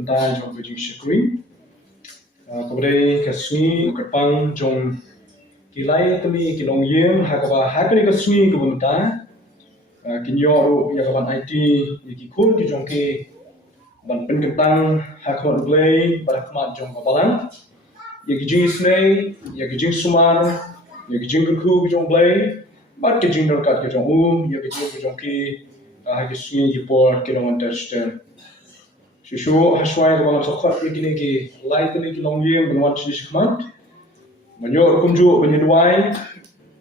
bentai jong ke jing shikri kemudian kasni kepang jong kilai temi kilong yem hakaba hakni kasni ke bentai kinyo ya kaban IT ki khun ki jong ke ban penketang hakon play pada kemat jong kapalang ya ki jing snei ya ki jing sumar ya ki jing ku ki jong play bat ki jing dorkat ki jong ya ki jong ki ha ki swing ki por ki jong touchdown Shushu hashwai ko mga sokot kini ki light ni ki longyem benwan chish kmat manyo kumju benyedwai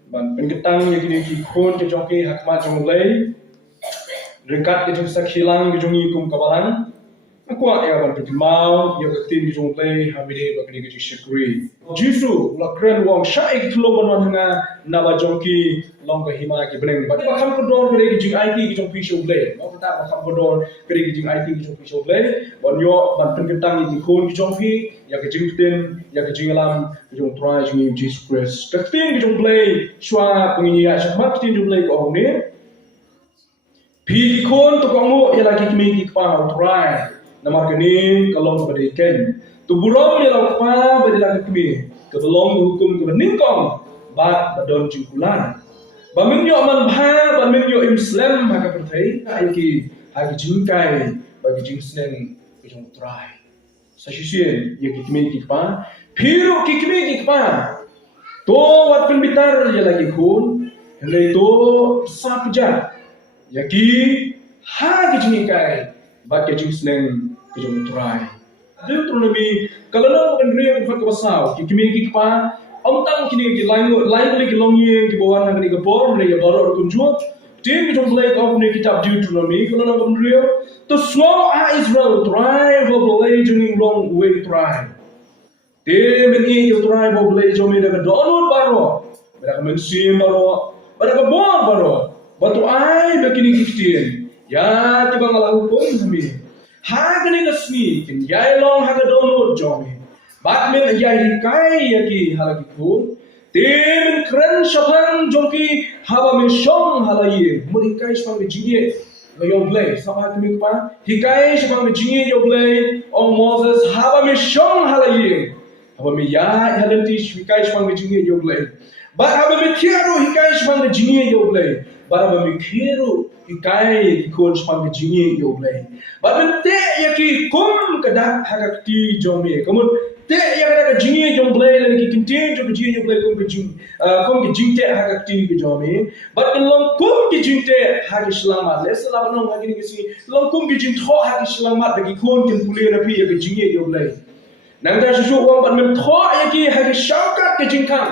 ban penketang ya kini ki khon ki jongki hakmat jong lay rekat ki jong sakhilang ki jongi kum kabalang akwa ya ban petimau ya ketin ki jong lay hamide ba kini ki shikri jisu la kren wong shai ki tlo banwan hanga nawa jongki long ka hima ki beneng ba kham ko don kre ki jing IT ki jong pi show play mo ta ba kham ko don kre ki jing IT ki jong pi show play bon yo ban penketang ki khon ki jong pi ya ki jing ten ya ki jing alam ki jong try jing Jesus Christ ketin ki jong play shwa pengini ya shakmat tin jong play ko hong ni pi ki khon to ko mo ya la ki mi ki pa try namar kini kalong ba de ken tu burom ya la pa ba de la ki mi ke belong hukum ke ningkong ba badon jing kulan Bamin yo man bha, bamin yo Islam maka pertai, aki Jingai bagi jing seneng kejong Trai. Sasisien ya kikmi kikpa, piru kikmi kikpa. To wat penbitar ya lagi Khun, hendak to sapja. Ya ki ha Jingai bagi jing seneng kejong Trai. Dia terlebih kalau nak berdiri bukan kebasau, kikmi kikpa. Ông tăng kini ki lain ki long ye ki bawan na ki bor ne ya baro kunju tin ki jong play of ne kitab Deuteronomy ko na kom rio to small Israel try go play jing long way try te men e yo try go play jo me da donut baro bada men sim baro bada ka bor baro batu ai be kini kitin ya ti bang ala hukum kami ha kini kasni kin ya long ha ka donut jo me Bat men ayah kai yaki halaki Khun, temen keren shapan jongki haba men shong halaye, murikai shapang bijinye yo play sama kami pa hikai shapang bijinye yo play on Moses haba men shong halaye, haba men ya halanti hikai shapang bijinye yo play, bat haba men kiro hikai shapang bijinye yo play, bat haba men kiro hikai Khun shapang bijinye yo play, bat men te yaki kum kadak hakakti jongme, kamun te yang ada jingi jong play lagi kintin jong jingi jong play kom ki jing te ha ka ti ki jome but long kom ki jing te ha ki selamat le selamat long lagi ni si long kom ki jing tho ha ki selamat bagi kon kin pule na pi ki jingi jong play nang da su wang pat mem tho ya ki ha ki shaukat ki jing kan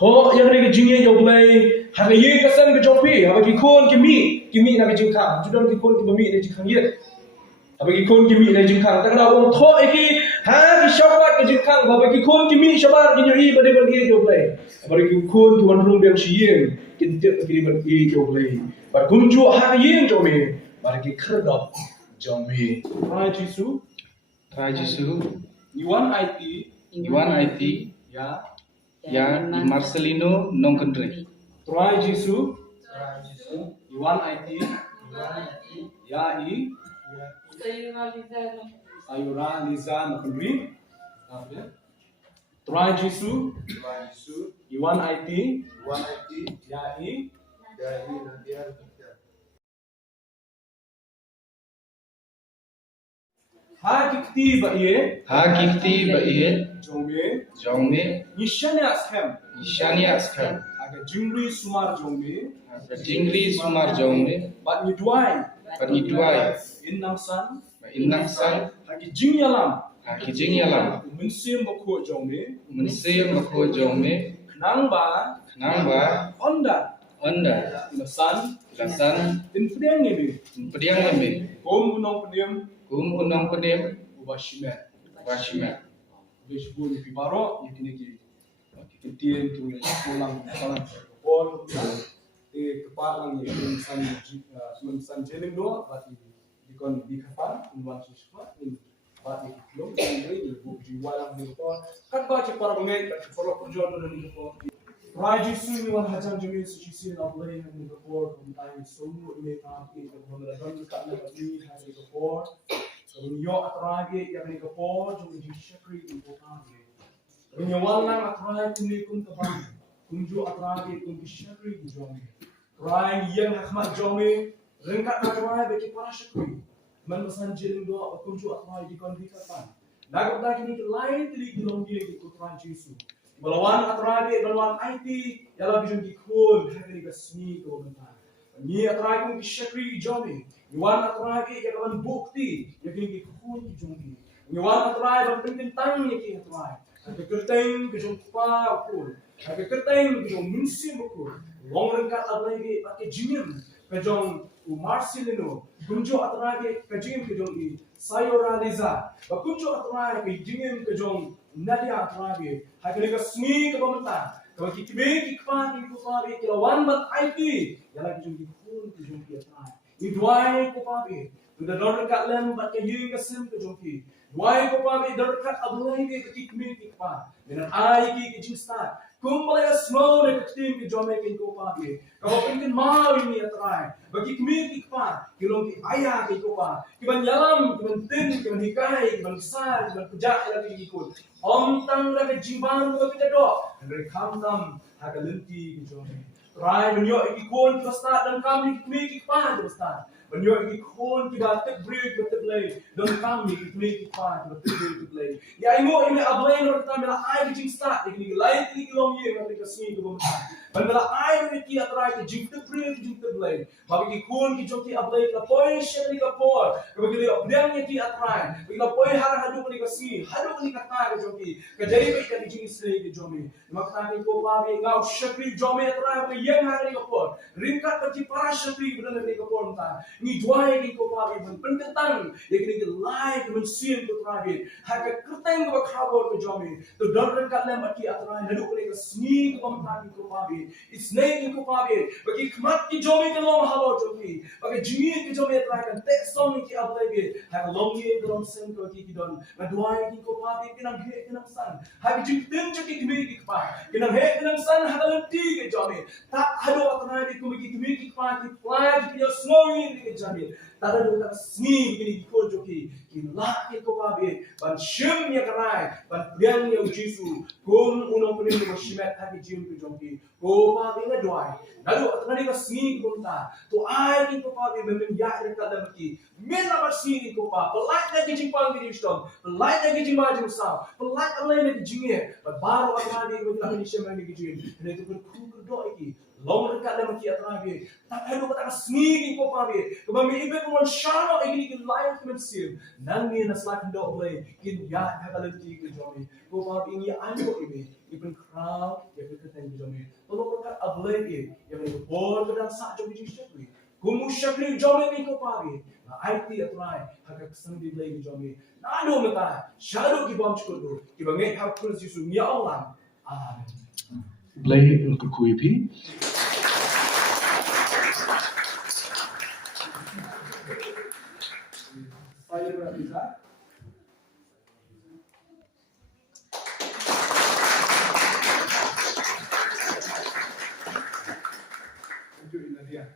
tho yang ni ki jingi jong play ha ki ye ka san ki jong pi ha ki kon ki mi na ki jing kan judon ki kon ki mi ni jing kan ye bagi kon kimi na jing khang takra wong tho eki ha ki shabat ki jing khang bagi kon kimi shabat ki nyoi bade bagi jo play bagi kon tuan rum biang sien kin te ki bagi jo play bar gum ju ha yin jo me bagi kherdop jo me Trai Jisu Yuan IT ya di Marcelino nong country Trai Jisu Yuan IT ya i Sayura Liza Nakundri Trai Jisu Yuan IT Yai Nadia Ha kikti ba iye Jongme Nishania Schem Aga Jingri Sumar Jongme Bat Nidwai Innang san haki jing yalam mensim bako jongme kenang ba onda lasan infdiang nebe kum unong pedem ubashimet bishbun pibaro yakini ki kitien tu pulang pon kepalang yang san jeling do berarti dikon dikafan unwan siswa bat iklo ini ibu jiwalang ni ko kan ba ci para ngay for jono ni ko Raji suni wan hajan jumi sisi na play ni ko for on time so ni ka ki ko na don ka na ni ha ni ko for Yo atrage yang ni kapor jom di syakri di kota ni. Penyawan lang atrage kuni kum kabang. Kunju atrage kum di syakri di jom ni. Trai yang hakmat jom ni. Rengkat atrage bagi para syakri. Man pesan jiling doa kunju atrage di konfikapan. Nagap lagi ni lain tadi di long dia di kota Yesus. Balawan atrage balawan IT ialah bijum di Khun hari ke seni ke bentar. Ni atrage di syakri di jom ni. Yuan atrage yang kawan bukti yang kini Khun di jumpi. Yuan atrage yang penting tang yang kini atrage. Ada kerteng ke jumpa Khun. Ada kerteng ke jum musim Khun. Long rengkat atrage pakai jingim ke jum Marcelino. Kunjo atrage ke jingim ke jum i Sayora Liza. Kunjo atrage ke jingim ke jum Nadia atrage. Hari ke seni ke pemerintah. Kalau kita bagi kepada kita pakai kelawan bat IT yang lagi jumpi Khun ke jumpi atrage. Ni duai ko papi. Sudah dorang kat lem bat ke yeng ke sem ke jongki. Duai ko papi dorang kat abulai ke kikmi ke pa. Dengan ai ki jing start. Kumbalai small ne tim ke jome ke ko papi. Kalau pengen mau ini atrai. Bagi kmi ke pa. Kilong ki ayah ke ko pa. Kiban yalam, kiban tin, kiban hikai, kiban sar, kiban pejak lagi ikut. Om tang lagi jimbang ko kita do. Dari kam tam haga lenti ke jome. Trai menyok iki Khun kita start dan kami iki pa kita start. Menyok iki Khun kita tek break kita play dan kami iki pa kita tek break kita play. Ya imo ini ablay no kita mela ai jing start iki lain iki long ye kita sini ke bawah. Bandala ai iki atrai ke jing tek break jing tek play. Bagi iki Khun ki joki ablay ka point share ka por. Bagi dia obdiang iki atrai. Bagi la point har hadu ni ka sini, hadu ni ka ta ke joki. Ka jari ka jing stay ke jomi. Makta ni ko pa be ngau shakri jomi atrai yang hari kapor, ringkat bagi para syakri benar ni kapor entah. Ni dua ni kapor iban pentetang, yang ni live mensian tu terakhir. Hak kerteng ke kapor ke jomi, tu dor ringkat lem bagi aturan lalu boleh ke seni ke pemerintah ni kapor. Isnei ni kapor, bagi kemat ki jomi ke long halor jomi, bagi jingi ke jomi terakhir tek song ki apa lagi. Hak long ni dalam sen ke ki don, dua ni kapor kenang he kenang san. Hak jingten jadi kemi ki kapor, kenang he kenang san hak lenti ke jomi. Tak ada orang di kumiki parti flag dia snowing di jamil. Tak ada orang seni ini kau joki. Kilah itu kabe. Ban shim ya kerai. Ban biang ya ujisu. Kum unong kuning di mashimet hati jim tu joki. Kau kabe na doai. Lalu orang di seni kumta. Tu ai itu kabe memenjak dekat dalam ki. Mena berseni kau pa. Pelai lagi jimpang di stone. Pelai lagi jimbang jimsau. Pelai lagi jingir. Baru orang di kumta di shim lagi jim. Ini tu berkumpul doa iki. Long dekat dalam kia terakhir. Tak ada kata seni ko pabe. Kami ibe ko shano ini ke live mensim. Nangi na slack do play. Kin ya hakalenti ke jomi. Ko pabe ini ando ibe. Iben crowd ya ke keten jomi. Tolong dekat ablay ke. Yang ni bor kedang sak jomi syakri. Kumu syakri jomi ni ko pabe. Na IT atrai hakak sendi play ke jomi. Nado mata. Shadow ki bom chukodo. Ki bangai hak kurus Yesus ya Allah. Amen. Play untuk kuipi. Saya berbisa. Tunjuk ini dia.